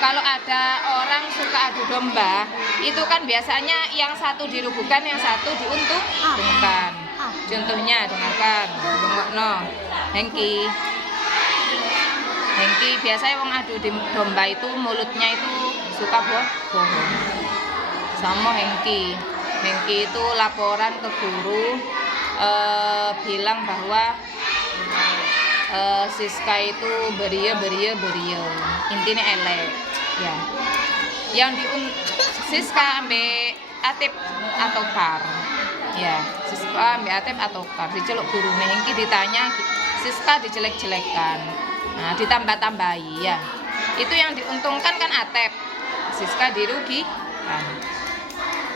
Kalau ada orang suka adu domba, itu kan biasanya yang satu dirugikan, yang satu diuntungkan. Contohnya, dengarkan, no, Hengki biasanya wong adu domba itu mulutnya itu suka bohong. Sama Hengki itu laporan ke guru, bilang bahwa Siska itu beria, intinya elek ya. Yang Siska ambil Atip atau Kar ya, Siska ambil Atip atau Kar, diceluk guru Hengki, ditanya Siska dijelek-jelekan, nah ditambah-tambahi ya. Itu yang diuntungkan kan Atep, Siska dirugikan.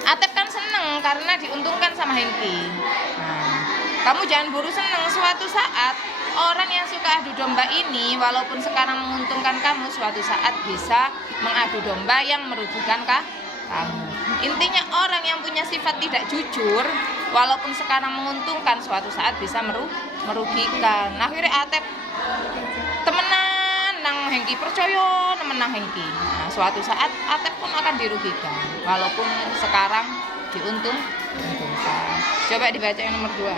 Atep kan seneng karena diuntungkan sama Hengki. Nah, kamu jangan buru seneng. Suatu saat orang yang suka adu domba ini, walaupun sekarang menguntungkan kamu, suatu saat bisa mengadu domba yang merugikan kamu. Intinya orang yang punya sifat tidak jujur, walaupun sekarang menguntungkan, suatu saat bisa merugikan. Nah, akhirnya Atep temenan nang Hengki, percaya menang Hengki. Nah, suatu saat Atep pun akan dirugikan, walaupun sekarang diuntungkan. Coba dibaca yang nomor 2.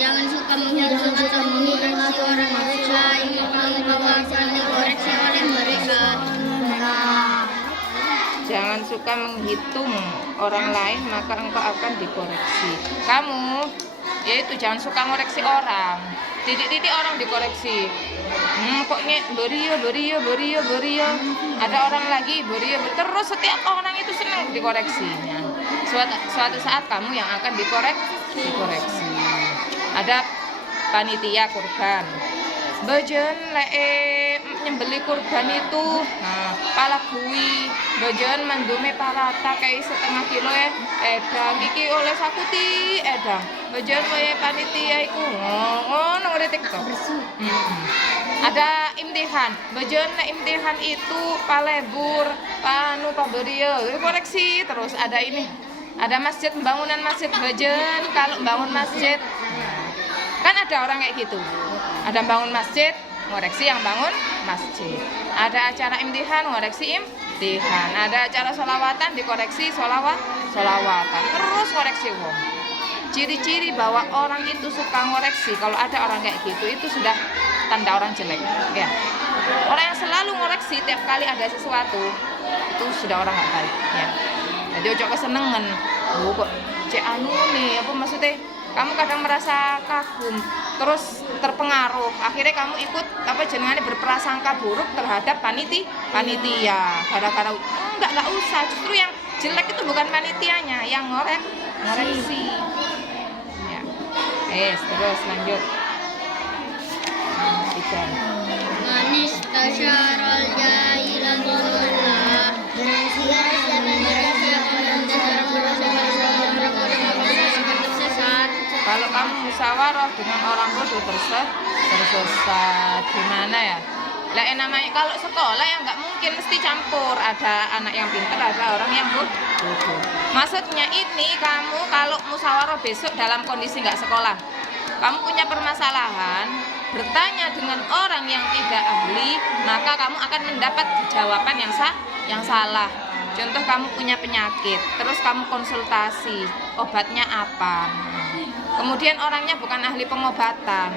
Jangan suka menghina atau mengoreksi orang lain, bahwa akan dikoreksi oleh mereka. Jangan suka menghitung orang lain, maka engkau akan dikoreksi. Kamu, yaitu jangan suka ngoreksi orang. Titik-titik orang dikoreksi. Pokoknya berio. Ada orang lagi berio. Terus setiap orang itu senang dikoreksinya. Suatu saat kamu yang akan dikoreksi. Ada panitia kurban. Bajan nyembeli kurban itu, nah, pala bui, bajan mandume palata kayak 1/2 kilo ya, edang iki oleh sakuti edang, bajan wae panitia iku ngono ngene TikTok. Ada imtihan, bajan imtihan itu palebur, paberio, koreksi terus. Ada ini, ada masjid, pembangunan masjid, bajan kalau bangun masjid, kan ada orang kayak gitu. Ada bangun masjid, ngoreksi yang bangun masjid. Ada acara imtihan, ngoreksi imtihan. Ada acara sholawatan, dikoreksi sholawatan. Terus ngoreksi wong. Ciri-ciri bahwa orang itu suka ngoreksi, kalau ada orang kayak gitu, itu sudah tanda orang jelek ya. Orang yang selalu ngoreksi tiap kali ada sesuatu, itu sudah orang gak baik ya. Jadi ojo kesenengan, kok cek anu nih, apa maksudnya? Kamu kadang merasa kagum, terus terpengaruh, akhirnya kamu ikut jenengannya berprasangka buruk terhadap panitia. Gara-gara enggak usah, justru yang jelek itu bukan panitianya, yang ngoreksi. Ya. Terus lanjut. 3. Manis tasyarul jahilan wallah. Kalau kamu musyawarah dengan orang bodoh tersesat, gimana ya? Lah namanya kalau sekolah ya nggak mungkin mesti campur, ada anak yang pintar, ada orang yang bodoh. Maksudnya ini, kamu kalau musyawarah besok dalam kondisi nggak sekolah, kamu punya permasalahan, bertanya dengan orang yang tidak ahli, maka kamu akan mendapat jawaban yang salah. Contoh, kamu punya penyakit, terus kamu konsultasi, obatnya apa? Kemudian orangnya bukan ahli pengobatan,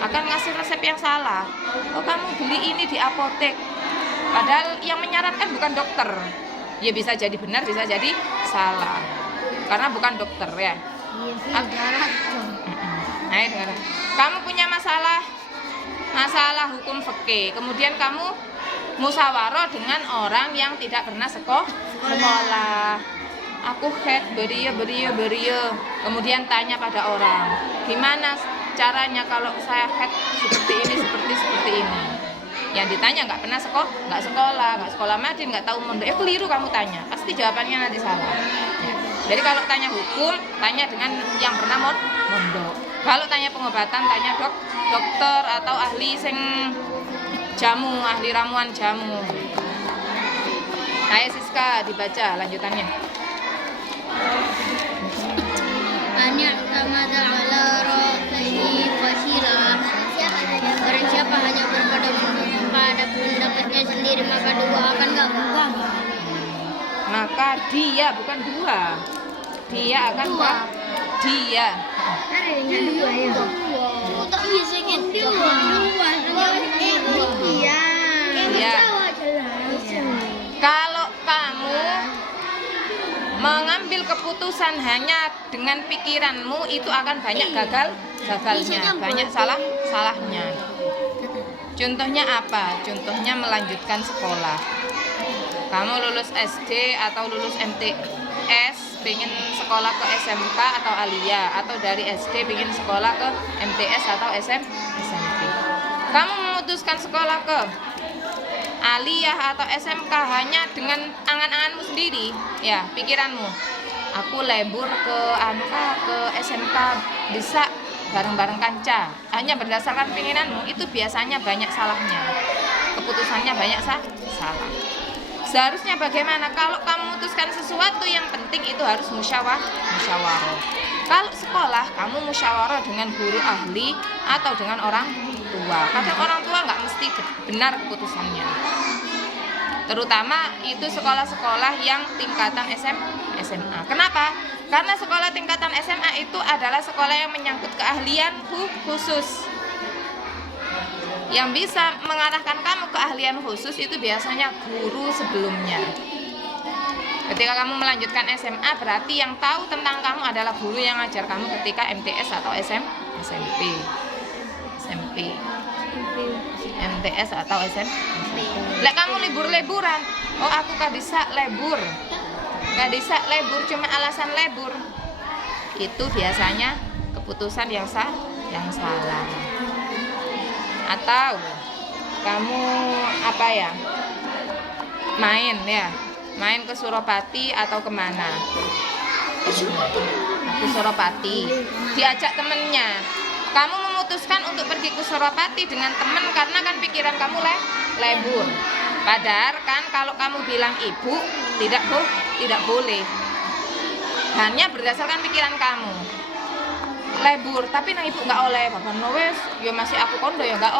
akan ngasih resep yang salah. Oh, kamu beli ini di apotek, padahal yang menyarankan bukan dokter. Ya bisa jadi benar, bisa jadi salah, karena bukan dokter ya. Kamu punya masalah hukum fikih, kemudian kamu musyawarah dengan orang yang tidak pernah sekolah. Aku head beria. Kemudian tanya pada orang, gimana caranya kalau saya head seperti ini. Yang ditanya nggak pernah nggak sekolah madin, nggak tahu mondok, ya keliru kamu tanya, pasti jawabannya nanti salah. Ya. Jadi kalau tanya hukum, tanya dengan yang pernah mondok. Kalau tanya pengobatan, tanya dokter atau ahli jamu, ahli ramuan jamu. Ayo Siska, dibaca lanjutannya. An ya'tamada ala maka dua akan gabung. Maka dia bukan dua. Dia akan Dua. dia. Ada dengan dua ya. Aku tak bisa dengan dua. Iya. Iya. Kalau kamu mengambil keputusan hanya dengan pikiranmu, itu akan banyak gagalnya, banyak salahnya. Contohnya apa? Contohnya melanjutkan sekolah. Kamu lulus SD atau lulus MTS, pengen sekolah ke SMK atau Alia, atau dari SD pengen sekolah ke MTS atau SMP. Kamu memutuskan sekolah ke Aliyah atau SMK hanya dengan angan-anganmu sendiri, ya, pikiranmu. Aku lebur ke SMK bisa bareng-bareng kanca, hanya berdasarkan keinginanmu, itu biasanya banyak salahnya. Keputusannya banyak salah. Seharusnya bagaimana? Kalau kamu memutuskan sesuatu yang penting itu harus musyawarah. Kalau sekolah, kamu musyawarah dengan guru ahli atau dengan orang tua. Kadang orang tua nggak mesti benar keputusannya. Terutama itu sekolah-sekolah yang tingkatan SMA. Kenapa? Karena sekolah tingkatan SMA itu adalah sekolah yang menyangkut keahlian khusus. Yang bisa mengarahkan kamu ke keahlian khusus itu biasanya guru sebelumnya. Ketika kamu melanjutkan SMA, berarti yang tahu tentang kamu adalah guru yang ngajar kamu ketika MTS atau SMP. MTS atau SMP. Lek kamu libur-liburan, oh aku gak bisa lebur cuma alasan lebur. Itu biasanya keputusan yang salah. Atau kamu main ke Suropati atau kemana? Ke Suropati, diajak temennya. Kamu memutuskan untuk pergi ke Suropati dengan teman karena kan pikiran kamu lebur. Padahal kan kalau kamu bilang ibu tidak boleh. Hanya berdasarkan pikiran kamu. Lebur, tapi nang ibu nggak oleh. Bapak wes, ya masih aku kondo ya nggak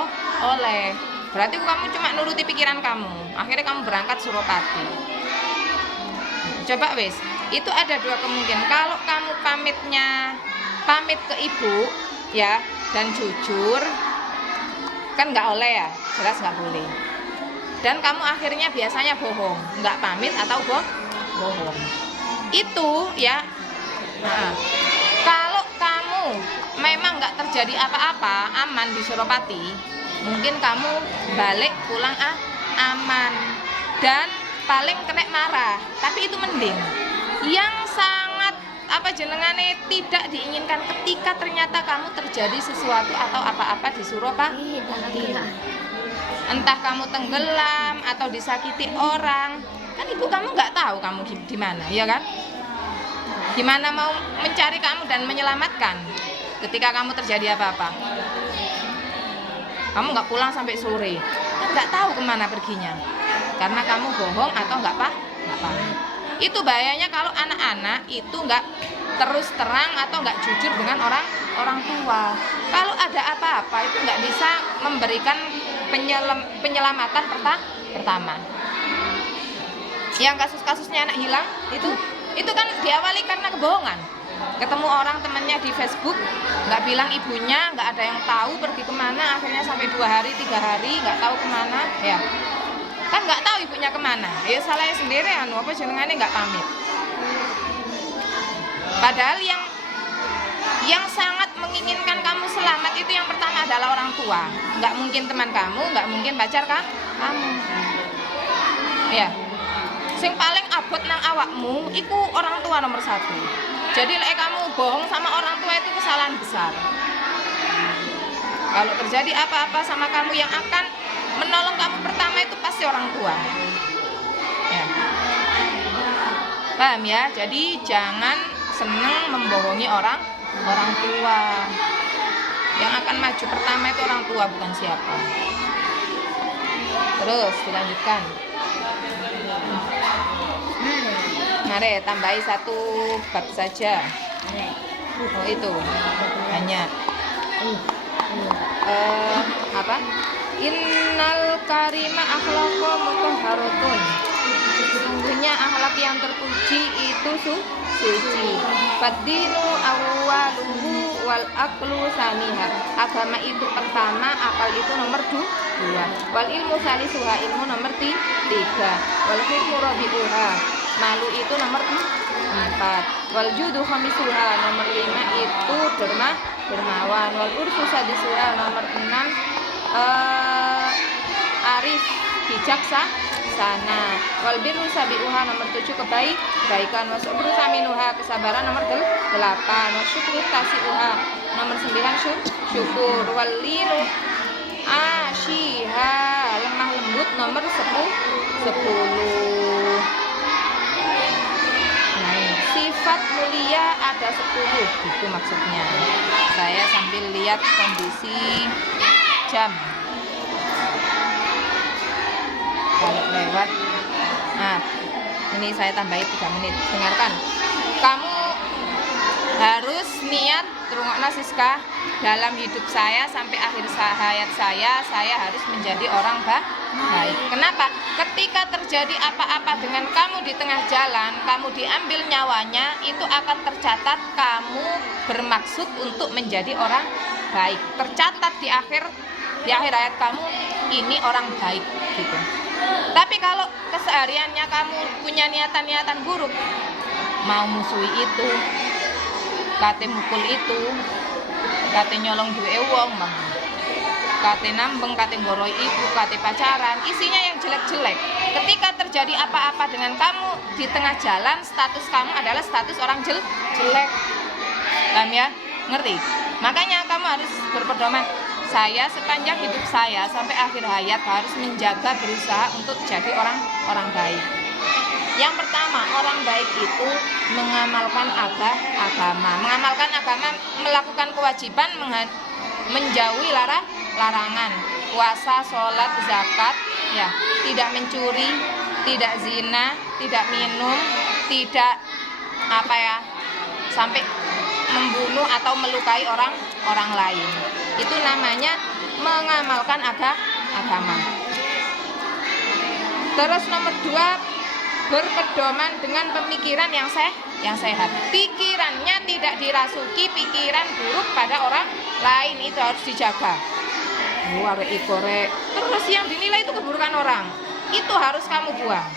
oleh. Berarti kamu cuma nuruti pikiran kamu. Akhirnya kamu berangkat Suropati. Coba wes, itu ada dua kemungkinan. Kalau kamu pamit ke ibu, ya, dan jujur, kan nggak oleh ya, jelas nggak boleh. Dan kamu akhirnya biasanya bohong, nggak pamit atau bohong. Itu ya. Nah, kalau kamu memang nggak terjadi apa-apa, aman di Suropati, mungkin kamu balik pulang aman dan paling kena marah. Tapi itu mending. Yang sangat tidak diinginkan ketika ternyata kamu terjadi sesuatu atau apa-apa di Suropati. Entah kamu tenggelam atau disakiti orang, kan ibu kamu nggak tahu kamu di mana, ya kan? Gimana mau mencari kamu dan menyelamatkan ketika kamu terjadi apa-apa? Kamu nggak pulang sampai sore, kan nggak tahu kemana perginya, karena kamu bohong atau nggak paham. Itu bahayanya kalau anak-anak itu nggak terus terang atau nggak jujur dengan orang tua. Kalau ada apa-apa itu nggak bisa memberikan penyelamatan pertama. Yang kasus-kasusnya anak hilang itu kan diawali karena kebohongan. Ketemu orang temannya di Facebook, nggak bilang ibunya, nggak ada yang tahu pergi kemana, akhirnya sampai 2 hari 3 hari nggak tahu kemana, ya kan nggak tahu ibunya kemana, ya salahnya sendiri, apa jenengannya nggak pamit. Padahal yang sangat menginginkan kamu selamat itu yang pertama adalah orang tua. Nggak mungkin teman kamu, nggak mungkin pacar kamu. Ya, sing paling abot nang awakmu, itu orang tua nomor 1. Jadi kamu bohong sama orang tua itu kesalahan besar. Kalau terjadi apa-apa sama kamu, yang akan menolong kamu pertama itu pasti orang tua. Ya. Paham ya? Jadi jangan senang membohongi orang tua. Yang akan maju pertama itu orang tua, bukan siapa. Terus dilanjutkan. Mari tambahi 1 bab saja. Oh itu banyak. Innal karima akhlaqo mutahharatun. Sesungguhnya akhlak yang terpuji itu suci. Fadinu awwaluhu wal aqlu saniha. Agama itu pertama, akal itu nomor 2. Wal ilmu salisuha, ilmu nomor 3. Wal hikmu rabi'uha, malu itu nomor 4. Wal judu khamisuha, nomor 5 itu dermawan. Wal urfu sadisuha, nomor 6 arif, bijaksana. Wal birru sabi'uha, nomor 7 kebaikan. Wa sabru saminuha, kesabaran, nomor 8. Wa syukru tasi'uha, nomor 9 syukur. Wal linu ashiha, lemah lembut, nomor 10. Sifat mulia ada 10, itu maksudnya. Saya sambil lihat kondisi jam. Kalau lewat, nah ini saya tambahin 3 menit. Dengarkan, kamu harus niat rungokna Siska, dalam hidup saya sampai akhir hayat saya harus menjadi orang baik. Kenapa? Ketika terjadi apa-apa dengan kamu di tengah jalan, kamu diambil nyawanya, itu akan tercatat kamu bermaksud untuk menjadi orang baik. Tercatat di akhir hayat kamu, ini orang baik gitu. Tapi kalau kesehariannya kamu punya niatan-niatan buruk, mau musuhi itu, kate mukul itu, kate nyolong duwe wong, kate nambeng, kate goroi ibu, kate pacaran, isinya yang jelek-jelek. Ketika terjadi apa-apa dengan kamu di tengah jalan, status kamu adalah status orang jelek. Paham ya? Ngerti? Makanya kamu harus berpedoman, saya sepanjang hidup saya sampai akhir hayat harus menjaga, berusaha untuk jadi orang baik. Yang pertama, orang baik itu mengamalkan agama. Mengamalkan agama, melakukan kewajiban, menjauhi larangan. Puasa, sholat, zakat, ya, tidak mencuri, tidak zina, tidak minum, tidak sampai membunuh atau melukai orang lain. Itu namanya mengamalkan agama. Terus nomor 2, berpedoman dengan pemikiran yang sehat. Pikirannya tidak dirasuki pikiran buruk pada orang lain, itu harus dijaga. Terus yang dinilai itu keburukan orang, itu harus kamu buang.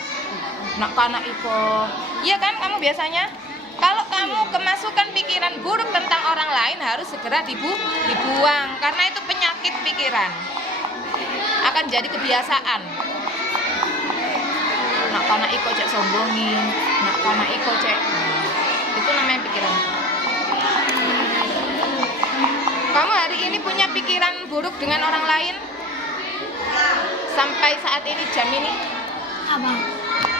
Nak kana iko, iya kan, kamu biasanya kalau kamu kemasukan pikiran buruk tentang orang lain harus segera dibuang, karena itu penyakit pikiran, akan jadi kebiasaan. Nak kana iko cek sombongin, nak kana iko cek, itu namanya pikiran. Kamu hari ini punya pikiran buruk dengan orang lain? Sampai saat ini, jam ini,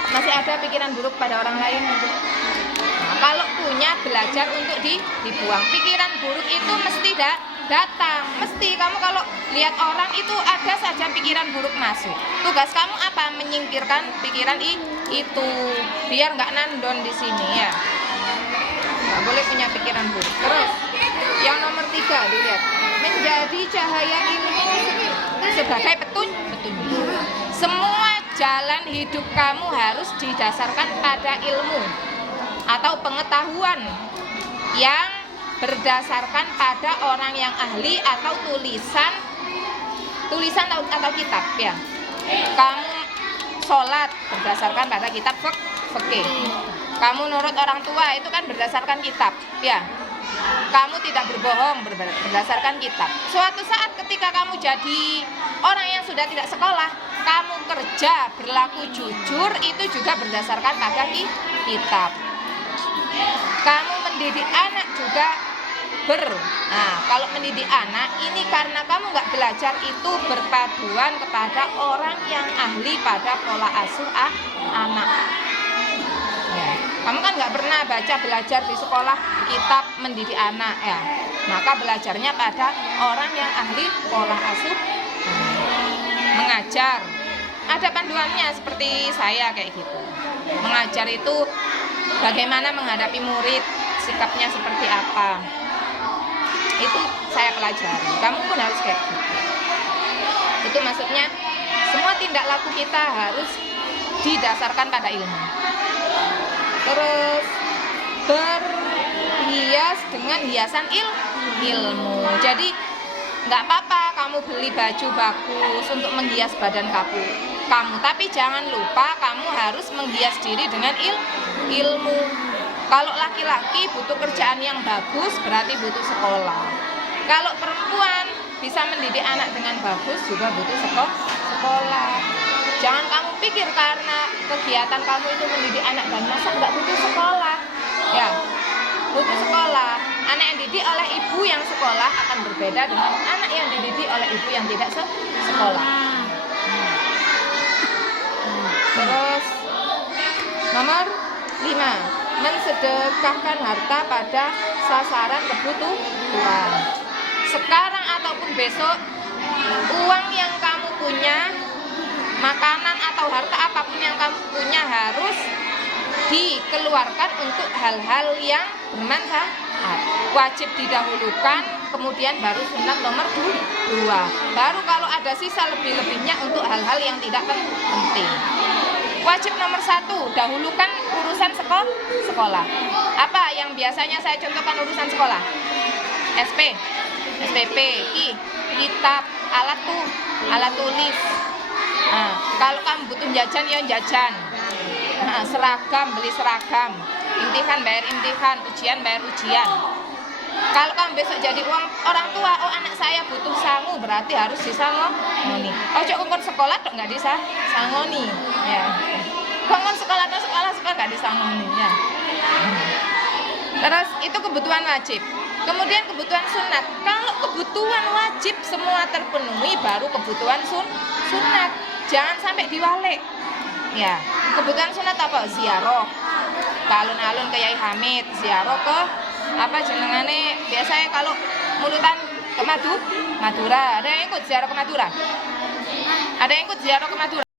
masih ada pikiran buruk pada orang lain? Nah, kalau punya, belajar untuk dibuang. Pikiran buruk itu mesti datang. Mesti kamu kalau lihat orang itu ada saja pikiran buruk masuk. Tugas kamu apa? Menyingkirkan pikiran itu, biar nggak nandon di sini ya. Nggak boleh punya pikiran buruk. Terus yang nomor 3 dilihat, menjadi cahaya ilmu sebagai petunjuk. Semua jalan hidup kamu harus didasarkan pada ilmu atau pengetahuan yang berdasarkan pada orang yang ahli atau tulisan atau kitab ya. Kamu sholat berdasarkan pada kitab fikih. Kamu nurut orang tua itu kan berdasarkan kitab ya. Kamu tidak berbohong berdasarkan kitab. Suatu saat ketika kamu jadi orang yang sudah tidak sekolah, kamu kerja berlaku jujur, itu juga berdasarkan pada kitab. Kamu mendidik anak juga kalau mendidik anak ini karena kamu nggak belajar itu berpaduan kepada orang yang ahli pada pola asuh anak. Ya. Kamu kan nggak pernah belajar di sekolah kitab mendidik anak ya, maka belajarnya pada orang yang ahli pola asuh mengajar. Ada panduannya seperti saya kayak gitu. Mengajar itu bagaimana menghadapi murid, sikapnya seperti apa. Itu saya pelajari. Kamu pun harus kayak gitu. Itu maksudnya semua tindak laku kita harus didasarkan pada ilmu. Terus berhias dengan hiasan ilmu. Jadi nggak apa-apa kamu beli baju bagus untuk menghias badan kamu, tapi jangan lupa kamu harus menghias diri dengan ilmu. Kalau laki-laki butuh kerjaan yang bagus, berarti butuh sekolah. Kalau perempuan bisa mendidik anak dengan bagus, juga butuh sekolah. Jangan kamu pikir karena kegiatan kamu itu mendidik anak dan masa nggak butuh sekolah. Ya, butuh sekolah. Anak yang dididik oleh ibu yang sekolah akan berbeda dengan anak yang dididik oleh ibu yang tidak sekolah. Terus nomor 5, mensedekahkan harta pada sasaran kebutuhan. Sekarang ataupun besok, uang yang kamu punya, makanan atau harta apapun yang kamu punya harus dikeluarkan untuk hal-hal yang bermanfaat. Wajib didahulukan, kemudian baru sunat nomor 2. Baru kalau ada sisa lebih-lebihnya untuk hal-hal yang tidak penting. Wajib nomor 1, dahulukan urusan sekolah. Apa yang biasanya saya contohkan urusan sekolah? SPP, kitab, alat tulis. Nah, kalau kamu butuh jajan, ya jajan. Nah, seragam, beli seragam. Imtihan, bayar imtihan. Ujian, bayar ujian. Kalau kamu besok jadi orang tua, oh anak saya butuh sangu, berarti harus disangoni. Ojo kongkon sekolah dok nggak disangoni. Ya. Kongkon sekolah nggak disangoni. Ya. Terus itu kebutuhan wajib. Kemudian kebutuhan sunat. Kalau kebutuhan wajib semua terpenuhi, baru kebutuhan sunat. Jangan sampai diwalik. Ya, kebutuhan sunat apa? Ziarah. Ke alun-alun ke Yai Hamid, ziarah ke apa jenengane? Biasanya kalau mulutan ke Madura, ada yang ikut ziarah ke Madura? Ada yang ikut ziarah ke Madura?